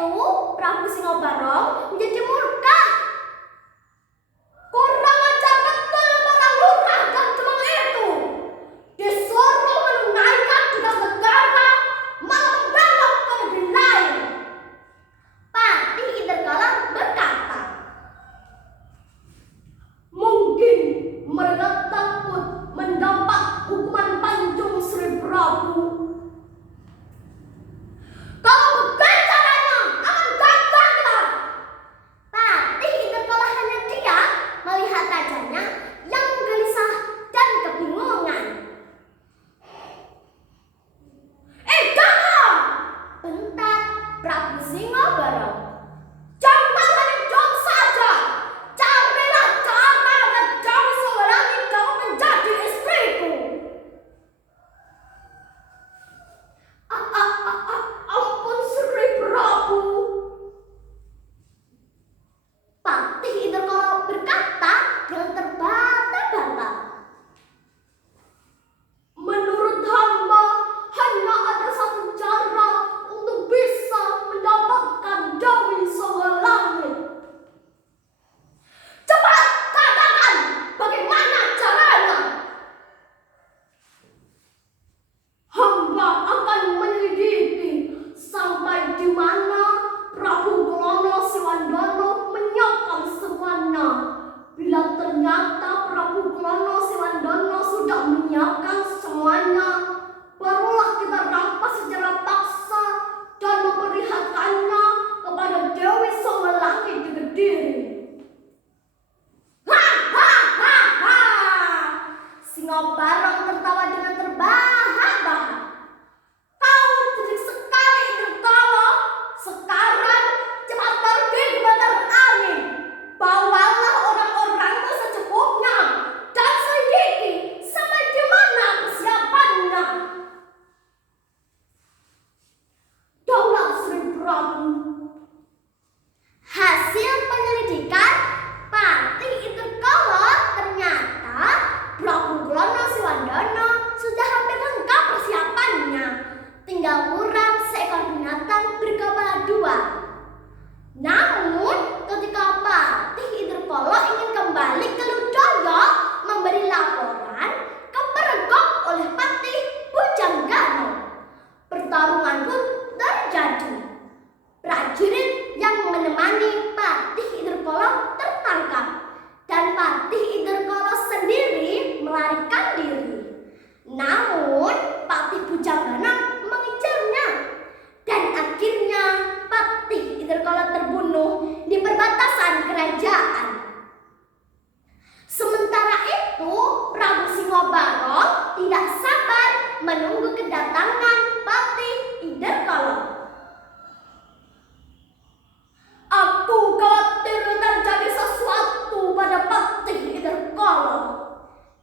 itu Prabu Singobarong menjadi murka. Kurang ajar betul para lurah dan demang itu. Disuruh menunaikan tugas negara, malah membelok ke negeri lain. Patih Inderkala berkata, mungkin mereka takut mendapat hukuman Panjung Sri Prabu. Kalau bukan caranya, akan gagal kita. Patih Inderkala hanya diam melihat rajanya yang gelisah dan kebingungan. Jangan! Bentak Prabu Singobarong. Jangan hanya jawab saja. Carilah cara agar Dewi Sanggalangi dapat menjadi istriku. Ampun Sri Prabu. Patih Inderkala berkata dengan terbata-bata. Menurut hamba hanya ada satu cara untuk bisa mendapatkan Dewi Sanggalangi. Cepat katakan bagaimana caranya. Hamba akan menyelidiki sampai di mana Prabu Klono Siwandono menyiapkan semuanya. Bila ternyata Prabu Klono Siwandono sudah menyiapkan semuanya, barulah kita rampas secara paksa dan memperlihatkannya kepada Dewi Sanggalangi di Kediri. Singobarong tertawa dengan terbahak-bahak. Kau cerdik sekali Inderkala. Sekarang cepat pergi ke bataran angin. Bawalah orang-orangmu secukupnya dan selidiki sampai di mana persiapannya. Daulah Sri Prabu. Hasil penyelidikan Patih Inderkala, ternyata Prabu Klono Siwandono sudah hampir lengkap persiapannya. Tinggal kurang seekor binatang berkepala dua. Namun ketika Patih Inderkala ingin kembali ke Ludaya memberi laporan, kepergok oleh Patih Pujanggana. Pertarungan pun terjadi. Prajurit yang menemani Patih Inderkala tertangkap dan Patih Inderkala sendiri melarikan diri. Namun Patih Pujanggana mengejarnya dan akhirnya Patih Inderkala terbunuh di perbatasan kerajaan. Sementara itu Prabu Singobarong tidak sabar menunggu kedatangan Patih Inderkala. Aku khawatir terjadi sesuatu pada Patih Inderkala.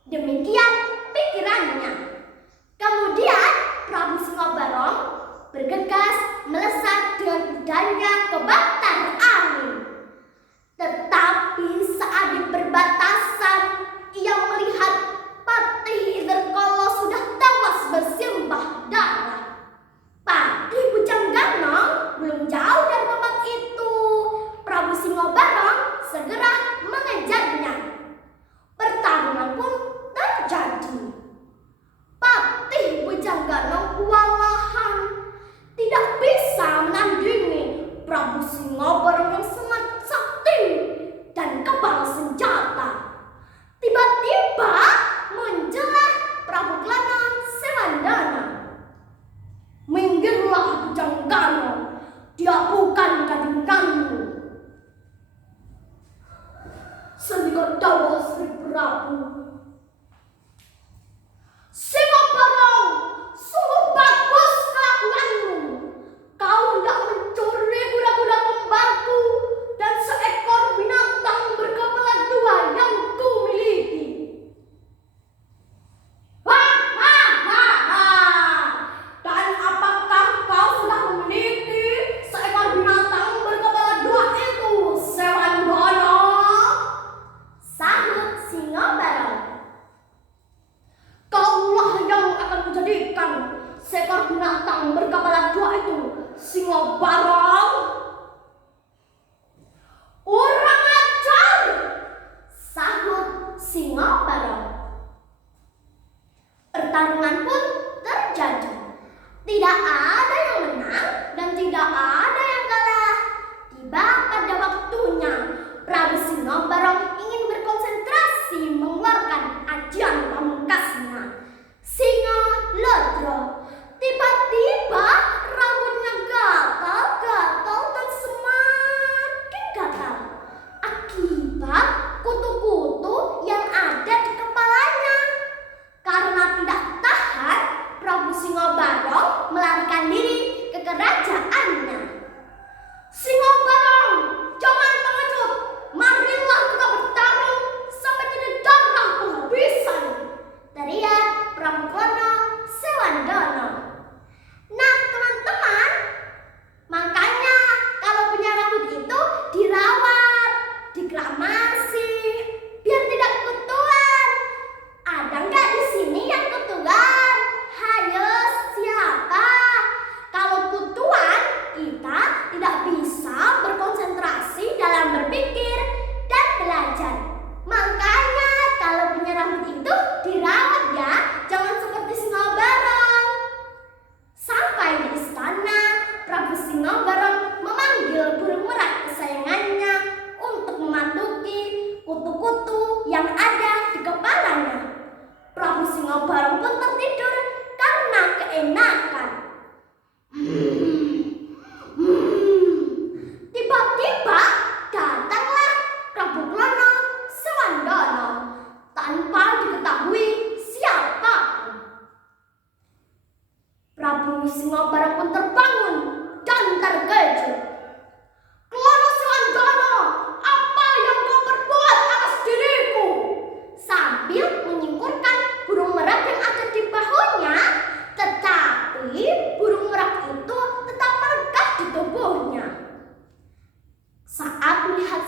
Demikian pikirannya. Kemudian Prabu Singobarong bergegas melesat dengan kudanya ke bataran angin. Tetapi saat di perbatasan, ia melihat Patih Inderkala sudah tewas bersimbah darah. Patih Pujanggana belum jauh dari tempat itu. Prabu Singobarong segera mengejarnya. Pertarungan pun terjadi. Patih Pujanggana kewalahan, tidak bisa menandingi Prabu Singobarong yang sangat sakti dan kebal senjata. Tiba-tiba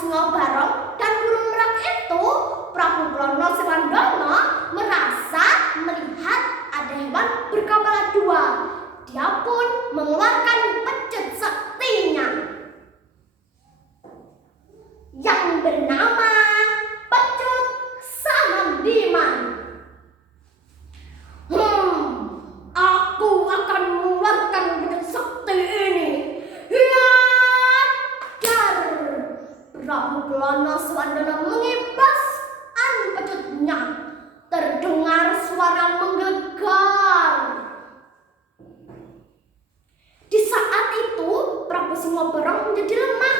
Singobarong dan burung merak itu, Prabu Klono Sewandana merasa melihat ada hewan berkepala dua. Dia pun mengeluarkan pecut saktinya yang bernama Pecut Samandiman. Aku akan mengeluarkan pecut sakti ini. Dar! Prabu Klono Sewandana mengibaskan pecutnya. Terdengar suara menggelegar. Di saat itu Prabu Singobarong menjadi lemah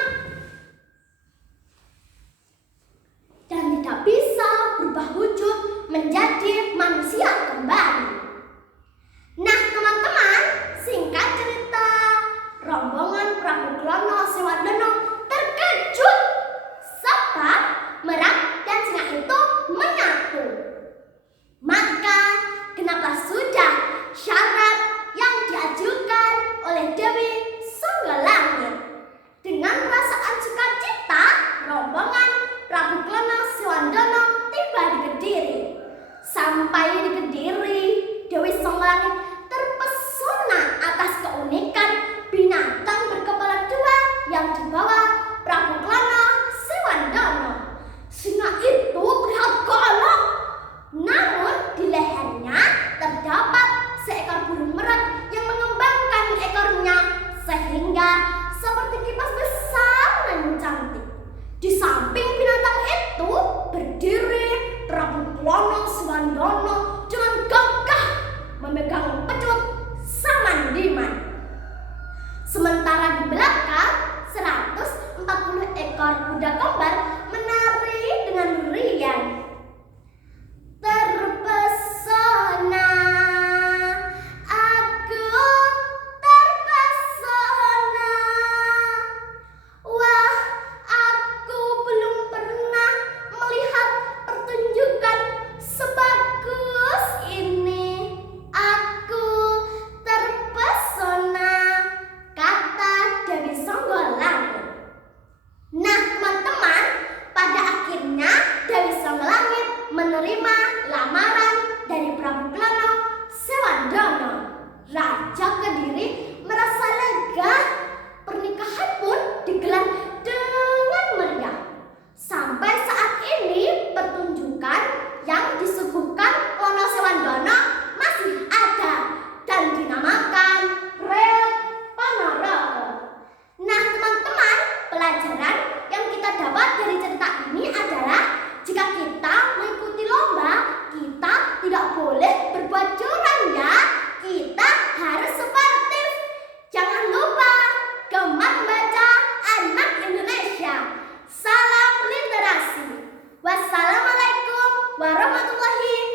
dan tidak bisa berubah wujud menjadi manusia kembali. Nah teman-teman, singkat cerita, rombongan Prabu Klono Sewandana terkejut sebab merak dan singa itu menyatu. Maka kenapa sudah syarat yang diajukan oleh Dewi Songgolangit. Dengan perasaan sukacita, rombongan Prabu Klono Sewandana tiba di Kediri. Sampai di Kediri, Dewi Songgolangit terpesona atas keunikan binatang berkepala dua yang dibawa Prabu Klono Sewandana. Singa itu terlihat galak, namun di lehernya terdapat seekor burung merak yang mengembangkan ekornya sehingga seperti kipas besar dan cantik. Di samping binatang itu berdiri Prabu Klono Sewandana dengan gagah memegang pecut Samandiman. Sementara di belakang 140 ekor kuda kembar menari dengan riang. Terpesona, aku terpesona. Wah, aku belum pernah melihat pertunjukan sebagus ini. Aku terpesona, kata Dewi Songgolangit. Nah teman-teman, pada akhirnya Dewi Songgolangit menerima lamaran dari Prabu Klono Sewandana. Raja Kediri merasa lega. Pernikahan pun digelar dengan meriah. Sampai saat ini pertunjukan yang disuguhkan Klono Sewandana masih ada dan dinamakan Rel Panaraga. Nah teman-teman, pelajaran yang kita dapat dari cerita ini adalah jika kita mengikuti lomba, kita tidak boleh berbuat curang ya. Kita harus sportif. Jangan lupa gemar membaca anak Indonesia. Salam literasi. Wassalamualaikum warahmatullahi